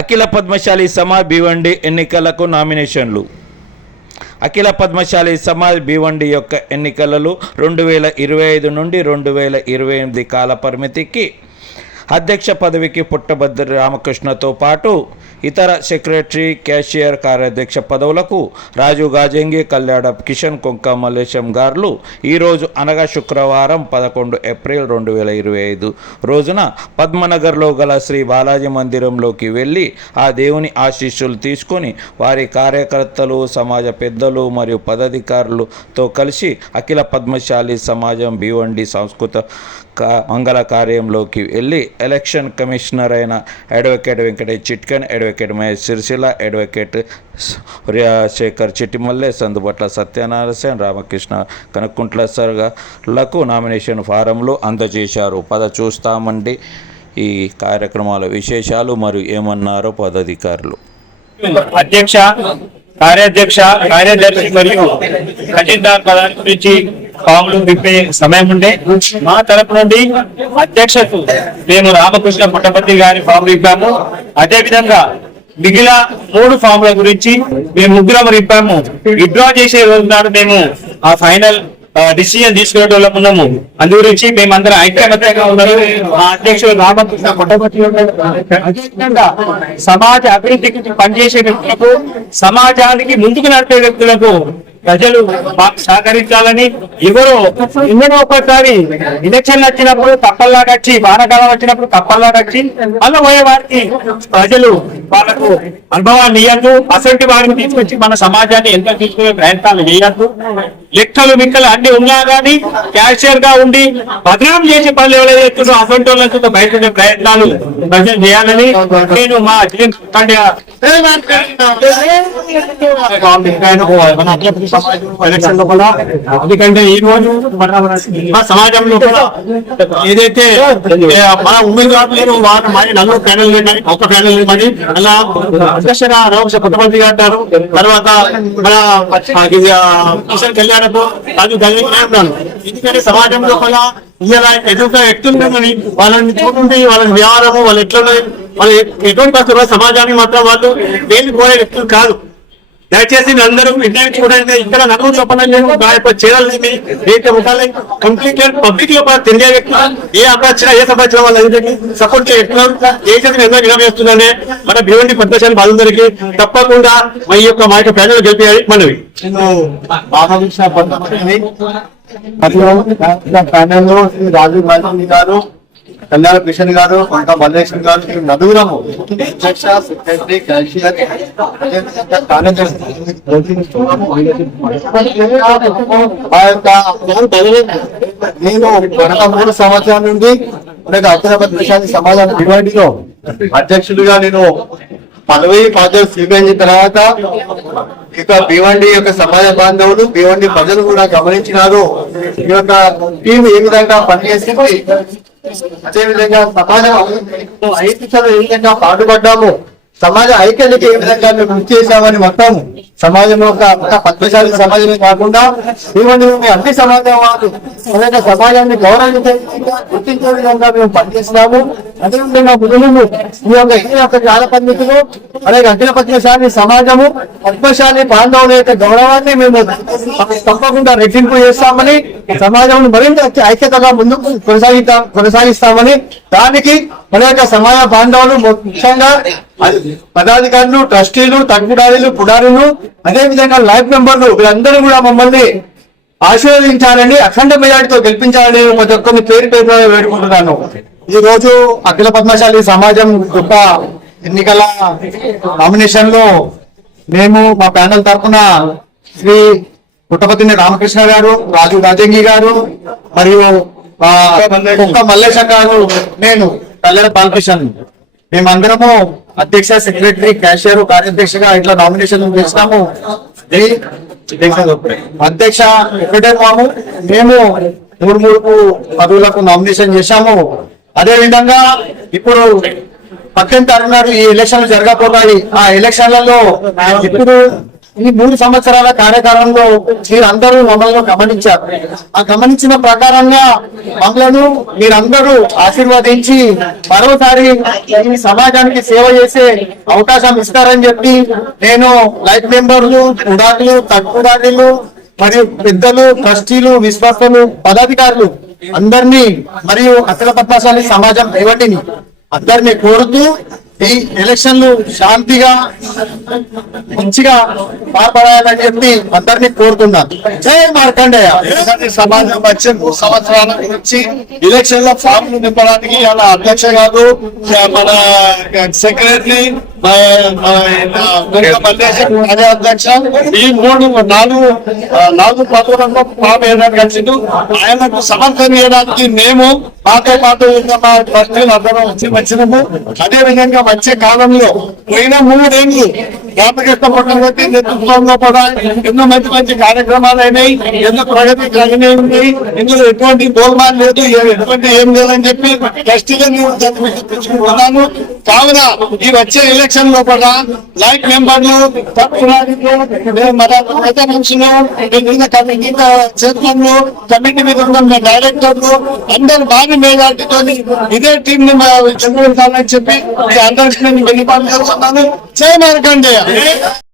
అఖిల పద్మశాలి సమాజ్ భివండి ఎన్నికలకు నామినేషన్లు. అఖిల పద్మశాలి సమాజ్ భివండి యొక్క ఎన్నికలలో రెండు వేల ఇరవై ఐదు నుండి రెండు వేల ఇరవై ఎనిమిది కాల పరిమితికి అధ్యక్ష పదవికి పుట్టభద్ర రామకృష్ణతో పాటు ఇతర సెక్రటరీ క్యాషియర్ కార్యాధ్యక్ష పదవులకు రాజు గాజంగి కళ్యాణ కిషన్ కొంక మల్లేశం గారులు ఈరోజు అనగా శుక్రవారం పదకొండు ఏప్రిల్ రెండు వేల ఇరవై ఐదు రోజున పద్మనగర్లో గల శ్రీ బాలాజీ మందిరంలోకి వెళ్ళి ఆ దేవుని ఆశీస్సులు తీసుకొని వారి కార్యకర్తలు సమాజ పెద్దలు మరియు పదాధికారులతో కలిసి అఖిల పద్మశాలి సమాజం భివండి సంస్కృత మంగళ కార్యంలోకి వెళ్ళి ఎలక్షన్ కమిషనర్ అయిన advocate Venkatesh Chitkan advocate Mahesh Sircilla advocate Shekhar Chittimalle Sandubatla Satyanarayana Ramakrishna Kanakuntla సర్గలకు nomination ఫారంలు అందజేశారు. పద చూస్తామండి ఈ కార్యక్రమాల విశేషాలు మరియు ఏమన్నారో పదాధికారులు. అధ్యక్ష కార్యాధ్యక్ష కార్యదర్శి మరియు ఖచ్చితంగా గురించి పాములు విప్పే సమయం ఉండే. మా తరపు నుండి అధ్యక్షకు మేము రామకృష్ణ పుట్టపతి గారి ఫామ్ విప్పాము. అదే విధంగా మిగిలిన మూడు ఫామ్ల గురించి మేము ముగ్గురం విప్పాము. విత్డ్రా చేసే రోజు నాడు మేము ఆ ఫైనల్ డిసిజన్ తీసుకునే ఉన్నాము. అందు గురించి మేమందరం ఐక్యమత్యంగా ఉన్నారు మా అధ్యక్షుడు రామకృష్ణ పుట్టపతి అదేవిధంగా సమాజ అభివృద్ధికి పనిచేసే వ్యక్తులకు సమాజానికి ముందుకు నడిపే వ్యక్తులకు ప్రజలు మాకు సహకరించాలని ఎవరో ఎన్నడో ఒకసారి ఎలక్షన్ వచ్చినప్పుడు తప్పల్లా వచ్చి వానకాలం వచ్చినప్పుడు తప్పల్లా వచ్చి మళ్ళీ పోయే వారికి ప్రజలు వాళ్ళకు అనుభవాన్ని ఇవ్వద్దు అసంటి వారిని తీసుకొచ్చి మన సమాజాన్ని ఎంత తీసుకునే ప్రయత్నాలు చేయద్దు. లెక్కలు మిక్కలు అన్ని ఉన్నా గానీ క్యాషియర్గా ఉండి భద్రం చేసే పనులు ఎవరైతే చేస్తున్నారో అసంటి వాళ్ళతో బయట ప్రయత్నాలు ప్రజలు చేయాలని నేను మా అజిన్ ఎలక్షన్లో ఎందుకంటే ఈ రోజు మన మన సమాజంలో ఏదైతే ఏ, మన ఉమ్మేదారులు వారు మరి నలుగురు ప్యానల్ ఉన్నాయి ఒక ప్యానల్ మరి అలా అధ్యక్షగా రామకృష్ణ కొత్తమంది గారు అంటారు తర్వాత మన కిషన్ కళ్యాణ్ రాజు కళ్యాణ్ ఉన్నాను ఎందుకంటే సమాజం లోపల ఇలా ఎదుగుతున్న వ్యక్తులు వాళ్ళని చూడండి వాళ్ళ వ్యవహారము వాళ్ళు ఎట్లా వాళ్ళు ఎటువంటి పరిస్థితుల్లో సమాజానికి మాత్రం వాళ్ళు దేని కోరే వ్యక్తులు కాదు. దయచేసి అందరూ అందరూ చూడండి. ఇక్కడ నగరం లోపల నేను చేయాలని రేపు ఉండాలి కంప్లీట్ పబ్లిక్ లోపల తెలియ వ్యక్తులు. ఏ అప్రాచన ఏ సమాచారం వాళ్ళు సపోర్ట్ చేస్తున్నారు. ఏ చేసిన ఎంతో నిర్వహిస్తుందనే మన భివండి పద్మశాలి బాధందరికీ తప్పకుండా మా యొక్క మా యొక్క ప్రజలు గెలిపేయాలి. మనవి. ప్యానెల్లో శ్రీ రాజీవ్ గాంధీ గారు కళ్యాణ కిషన్ గారు కొంత మల్లేశ్వర్ గారు ఈ నలుగురము సెక్రటరీ క్యాషియర్ మా యొక్క నేను గత మూడు సంవత్సరాల నుండి మనకు అఖిలపతి విషయాన్ని సమాధానం డివైడీలో అధ్యక్షుడిగా నేను పదవి బాధ్యత స్వీకరించిన తర్వాత ఇక భివండి యొక్క సమాజ బాంధవులు భివండి ప్రజలు కూడా గమనించినారు. ఈ యొక్క టీం ఏ విధంగా పనిచేసింది? అదే విధంగా సమాజ ఐక్యతలో ఏ విధంగా పాటుపడ్డాము? సమాజ ఐక్యతకి ఏ విధంగా మేము కృషి చేశామని మొత్తం సమాజం యొక్క ఒక పద్మశాలి సమాజమే కాకుండా ఇవన్నీ మేము అన్ని సమాజం వాళ్ళు అలాగే సమాజాన్ని గౌరవించే గుర్తించే విధంగా మేము పనిచేస్తున్నాము. అదేవిధంగా ముందు ఈ యొక్క ఈ యొక్క జాల పండితులు అలాగే అఖిల పద్మశాలి సమాజము పద్మశాలి పాండవుల యొక్క గౌరవాన్ని మేము తప్పకుండా రెట్టింపు చేస్తామని సమాజం మరింత ఐక్యతగా ముందుకు కొనసాగిద్దాం కొనసాగిస్తామని దానికి మన యొక్క సమాజ బాంధవులు ముఖ్యంగా పదాధికారులు ట్రస్టీలు తగ్గుడారీలు పుడారులు అదే విధంగా లైఫ్ మెంబర్లు వీళ్ళందరూ కూడా మమ్మల్ని ఆశీర్వదించాలని అఖండ మెజార్టీతో గెలిపించాలని ప్రతి ఒక్కరిని పేరు పేరు వేడుకుంటున్నాను. ఈ రోజు అఖిల పద్మశాలి సమాజం యొక్క ఎన్నికల నామినేషన్లో మేము మా ప్యానల్ తరఫున శ్రీ పుట్టపతిని రామకృష్ణ గారు రాజు రాజంగి గారు మరియు కుక్క మల్లేశ గారు నేను కళ్యాణ బాలకృష్ణ మేమందరము అధ్యక్ష సెక్రటరీ క్యాషియర్ కార్యాధ్యక్షగా ఇట్లా నామినేషన్ చేసినాము ఈ అధ్యక్ష. ఒకటే మాము మేము మూడు మూడు పదవులకు నామినేషన్ చేశాము. అదే విధంగా ఇప్పుడు పద్దెనిమిది తారీఖు నాడు ఈ ఎలక్షన్లు జరగబోతాయి. ఆ ఎలక్షన్లలో ఇప్పుడు ఈ మూడు సంవత్సరాల కార్యకాలంలో మీరందరూ మమ్మల్ని గమనించారు. ఆ గమనించిన ప్రకారంగా మమ్మలను మీరందరూ ఆశీర్వదించి మరోసారి ఈ సమాజానికి సేవ చేసే అవకాశం ఇస్తారని చెప్పి నేను లైఫ్ మెంబర్లు ఉడాకులు తక్కువదారులు మరియు పెద్దలు ట్రస్టీలు విశ్వాసులు పదాధికారులు అందరినీ మరియు అఖిల పద్మశాలి సమాజం రేవటిని అందరినీ కోరుతూ ఈ ఎలక్షన్లు శాంతిగా మంచిగా పాల్పడాలని చెప్పి అందరినీ కోరుతున్నాను జై మార్కండేయ. సమాజం వచ్చే మూడు సంవత్సరాల నుంచి ఎలక్షన్లో ఫామ్ నింపడానికి అలా అధ్యక్ష గారు మన సెక్రటరీ అధ్యక్ష ఈ మూడు నాలుగు నాలుగు పదవులను ఫామ్ వేయడానికి వచ్చిండు ఆయనకు సమర్థన చేయడానికి మేము మాతో పాటు ఉన్న మా ట్రస్టీలు అందరం వచ్చి వచ్చినాము. అదే విధంగా వచ్చే కాలంలో పోయిన మూడేళ్ళు రామకృష్ణ పుట్టగొట్టి నేతృత్వంలో కూడా ఎన్నో మంచి మంచి కార్యక్రమాలు అయినాయి ఎన్నో ప్రగతి కలిగినాయి ఇందులో ఎటువంటి గోల్మాన్ లేదు ఎటువంటి ఏం లేదని చెప్పి ట్రస్టీలను తెచ్చుకుంటున్నాను కావున ఈ వచ్చే ఎలక్షన్ లో కూడా లైక్ మెంబర్లు మన పెద్ద మనుషులు వివిధ కమిటీ చైర్మన్లు కమిటీ మీద ఉన్న డైరెక్టర్లు అందరు భారీ మేధాటితో ఇదే టీం ని చెందుతానని చెప్పి అందరికీ నేను వెళ్ళిపాటు చేస్తున్నాను మార్కండేయ